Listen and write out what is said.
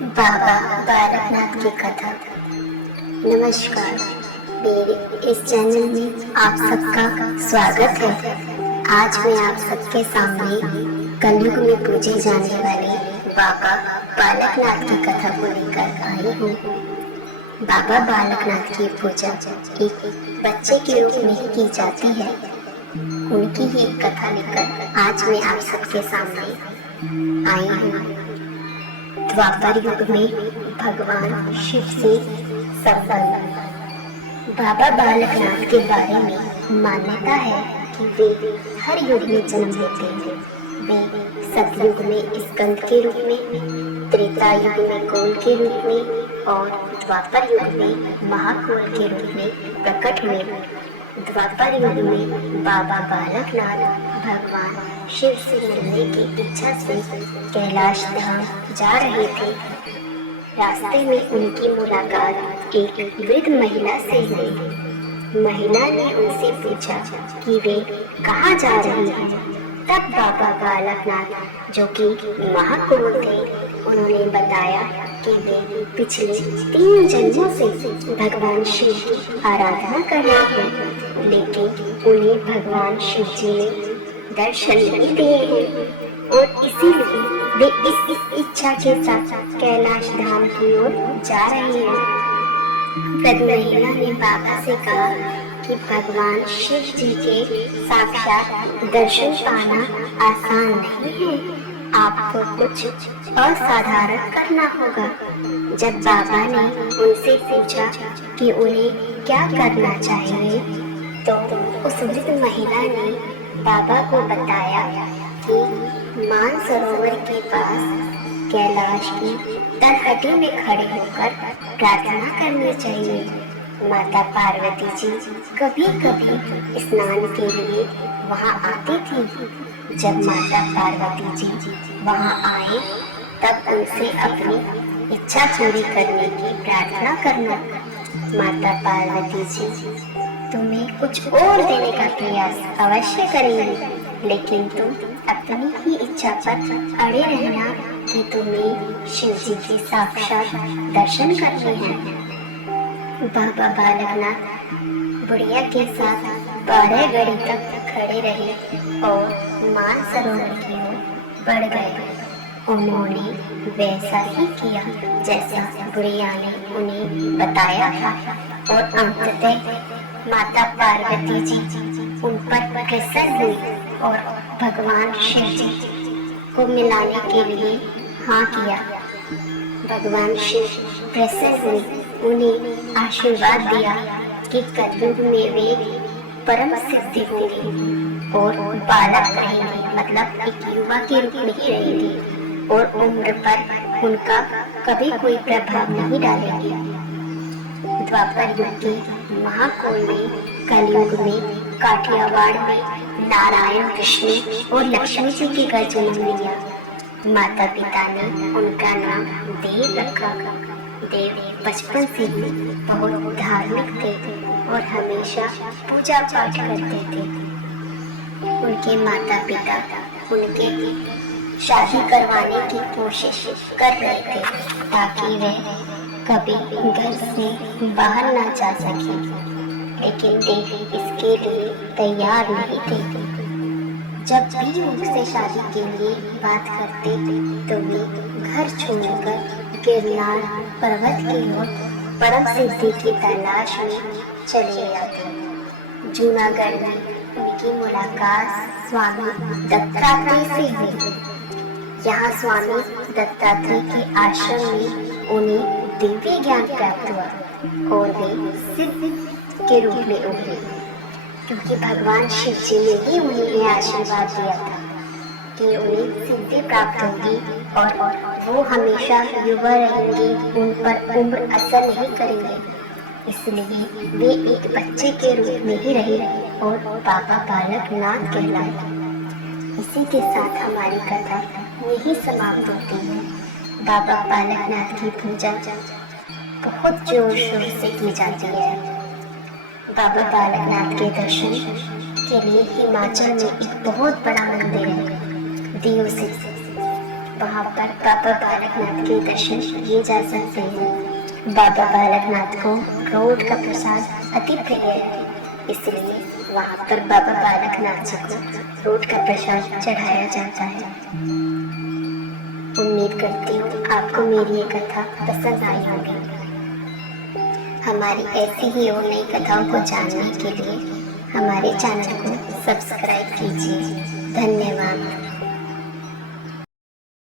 बाबा बालकनाथ की कथा। नमस्कार, मेरे इस चैनल में आप सबका स्वागत है। आज मैं आप सबके सामने कलयुग में पूजे जाने वाले बाबा बालकनाथ की कथा को लेकर आई हूँ। बाबा बालकनाथ की पूजा एक बच्चे के रूप में की जाती है। उनकी ही कथा लेकर आज मैं आप सबके सामने आई हूँ। द्वापर युग में भगवान शिव से संबंध। बाबा बालकनाथ के बारे में मान्यता है कि वे हर युग में जन्म लेते हैं। वे सतयुग में स्कंद के रूप में, त्रेता युग में कोल के रूप में और द्वापर युग में महाकोल के रूप में प्रकट हुए। द्वापर युग में बाबा बालकनाथ भगवान शिव से मिलने की इच्छा से कैलाश धाम जा रहे थे। रास्ते में उनकी मुलाकात एक वृद्ध महिला से हुई। महिला ने उनसे पूछा कि वे कहाँ जा रही हैं। तब बाबा बालकनाथ, जो कि महाकोल थे, उन्होंने बताया कि वे पिछले 3 जन्मों से भगवान शिव की आराधना कर रहे हैं, लेकिन उन्हें भगवान शिव जी ने दर्शन नहीं दिए और इसीलिए वे इस इच्छा के साथ कैलाश धाम की ओर जा रहे हैं। वृद्ध महिला ने बाबा से कहा कि भगवान शिव जी के साक्षात दर्शन पाना आसान नहीं है, आपको कुछ असाधारण करना होगा। जब बाबा ने उनसे पूछा कि उन्हें क्या करना चाहिए, तो उस वृद्ध महिला ने बाबा को बताया कि मानसरोवर के पास कैलाश की तलहटी में खड़े होकर प्रार्थना करनी चाहिए। माता पार्वती जी कभी कभी स्नान के लिए वहां आती थी। जब माता पार्वती जी वहां आए, तब उनसे अपनी इच्छा पूरी करने की प्रार्थना करना। माता पार्वती जी तुम्हें कुछ और देने का प्रयास अवश्य करेंगी, लेकिन तुम अपनी ही इच्छा पर अड़े रहना कि तुम्हें शिव जी के साक्षात दर्शन करने हैं। बाबा बालकनाथ बुढ़िया के साथ 12 घड़ी तक खड़े रहे और मानसरोवर की ओर बढ़ गए। उन्होंने वैसा ही किया जैसा बुढ़िया ने उन्हें बताया था और अंततः माता पार्वती जी उन पर प्रसन्न हुई और भगवान शिव जी को मिलाने के लिए हाँ किया। भगवान शिव प्रसन्न हुए, उन्हें आशीर्वाद दिया कि कलयुग में वे परम सिद्धि होंगे और बालक रहेंगे, मतलब एक युवा के रूप में ही रहेंगे और उम्र पर उनका कभी कोई प्रभाव नहीं डालेंगे। द्वापर युग के महाकोल में, कलयुग में काठियावाड़ में नारायण, विष्णु और लक्ष्मी जी के घर जन्म लिया। माता पिता ने उनका नाम देव रखा। देव बचपन से ही बहुत धार्मिक थे और हमेशा पूजा पाठ करते थे। उनके माता पिता उनके शादी करवाने की कोशिश कर रहे थे ताकि वे कभी घर से बाहर ना जा सके, लेकिन देव इसके लिए तैयार नहीं थे। जब भी उनसे शादी के लिए बात करते तो वे घर छोड़कर गिरनार पर्वत की ओर परम सिद्धि की तलाश में चले जाते। जूनागढ़ में उनकी मुलाकात स्वामी दत्तात्रेय से हुई। यहाँ स्वामी दत्तात्रेय के आश्रम में उन्हें दिव्य ज्ञान प्राप्त हुआ और वे सिद्ध के रूप में उभरे, क्योंकि भगवान शिव जी ने ही उन्हें यह आशीर्वाद दिया था कि उन्हें सिद्धि प्राप्त होगी और वो हमेशा युवा रहेंगे, उन पर उम्र असर नहीं करेंगे। इसलिए वे एक बच्चे के रूप में ही रहे और बाबा बालकनाथ कहलाए। इसी के साथ हमारी कथा यही समाप्त होती है। बाबा बालकनाथ की पूजा बहुत जोर शोर से की जाती है। बाबा बालकनाथ के दर्शन के लिए हिमाचल में एक बहुत बड़ा मंदिर है, दीव से वहाँ पर बाबा बालकनाथ के दर्शन किए जा सकते हैं। बाबा बालकनाथ को रोट का प्रसाद अति प्रिय है, इसलिए वहाँ पर बाबा बालकनाथ जी को रोट का प्रसाद चढ़ाया जाता है। उम्मीद करती हूँ आपको मेरी ये कथा पसंद आई होगी। हमारी ऐसी ही और नई कथाओं को जानने के लिए हमारे चैनल को सब्सक्राइब कीजिए। धन्यवाद।